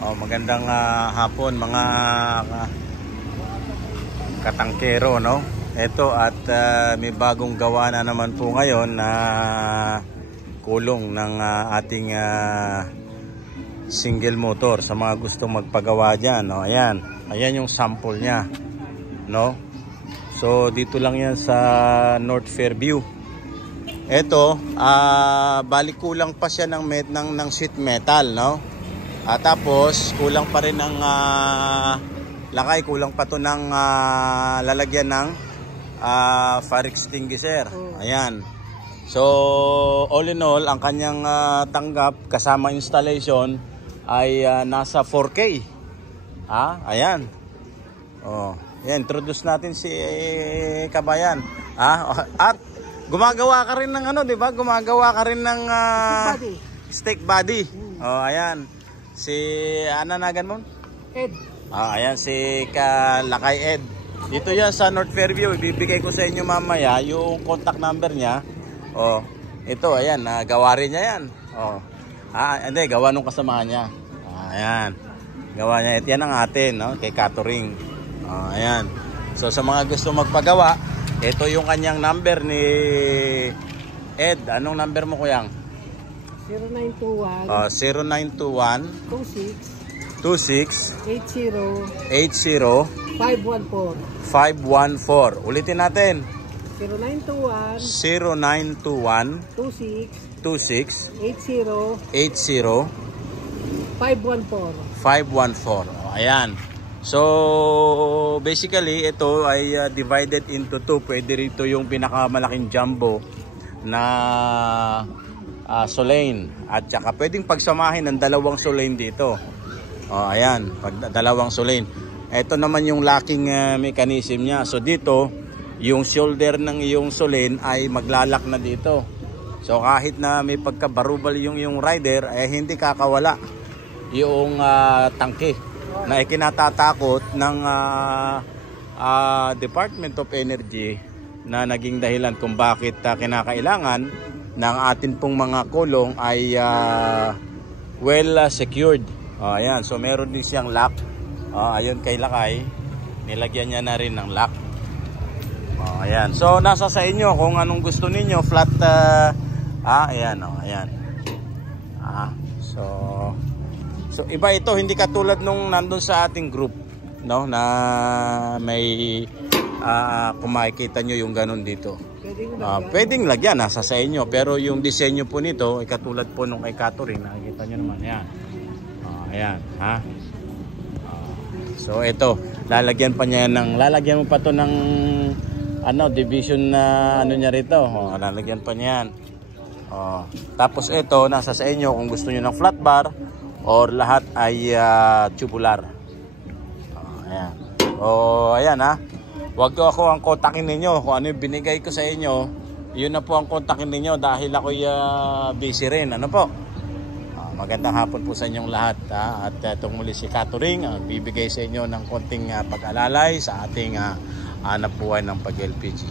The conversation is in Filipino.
Magandang hapon mga katangkero, no? Ito at may bagong gawa na naman po ngayon na kulong ng ating single motor sa mga gustong magpagawa diyan, no? Ayan. Ayan yung sample niya, no? So dito lang 'yan sa North Fairview. Ito, balik kulang pa siya ng sheet metal, no? Tapos kulang pa rin ng lakay, kulang pa to ng lalagyan ng fire extinguisher. Ayan. So all in all, ang kanyang tanggap kasama installation ay nasa 4K. Ayan. Ayan, introduce natin si Kabayan. At gumagawa ka rin ng ano, 'di ba? Gumagawa ka rin ng stick body. Ayan. Si ananagan mo? Ed. Ayan si Kalakay Ed. Dito yan sa North Fairview. Ibibigay ko sa inyo mamaya yung contact number niya. Ito, ayan, gawa rin niya yan. Hindi, gawa nung kasamahan niya. Ayan. Gawa niya. Ito yan ang atin, no? Kay Catering. Ayan. So sa mga gusto magpagawa, ito yung kanyang number ni Ed. Anong number mo, kuyang? 0921 26 80 514. Ulitin natin. 0921 26 80 514. Ayan. So basically ito ay divided into two. Pwede rito yung pinakamalaking jumbo na Solane at saka pwedeng pagsamahin ng dalawang Solane dito. Ayan, dalawang Solane. Ito naman yung locking mechanism niya. So dito, yung shoulder ng iyong Solane ay maglalak na dito. So kahit na may pagkabarubal yung rider, ay hindi kakawala yung tangke na ikinatatakot ng Department of Energy na naging dahilan kung bakit kinakailangan ng atin pong mga kulong ay well secured. Ayan, so meron din siyang lock. Ayun kay Lakay, nilagyan niya na rin ng lock. Ayan, so nasa sa inyo kung anong gusto ninyo. Flat, ayan, ayan. So iba ito, hindi katulad nung nandun sa ating group, no, na may kung makikita nyo yung ganun dito. Pwedeng lagyan, nasa sa inyo. Pero yung disenyo po nito ay katulad po nung kay Catering. Nakikita nyo naman yan. Ayan, so ito, lalagyan mo pa to ng division na niya rito. Lalagyan pa niyan. Tapos ito, nasa sa inyo kung gusto nyo ng flat bar or lahat ay tubular. Ayan. Ayan, Huwag ako ang kontakin ninyo kung ano yung binigay ko sa inyo. Yun na po ang kontakin ninyo dahil ako'y busy rin. Ano po? Magandang hapon po sa inyong lahat. At itong muli si Catering bibigay sa inyo ng konting pag-alalay sa ating hanap buhay ng pag-LPG.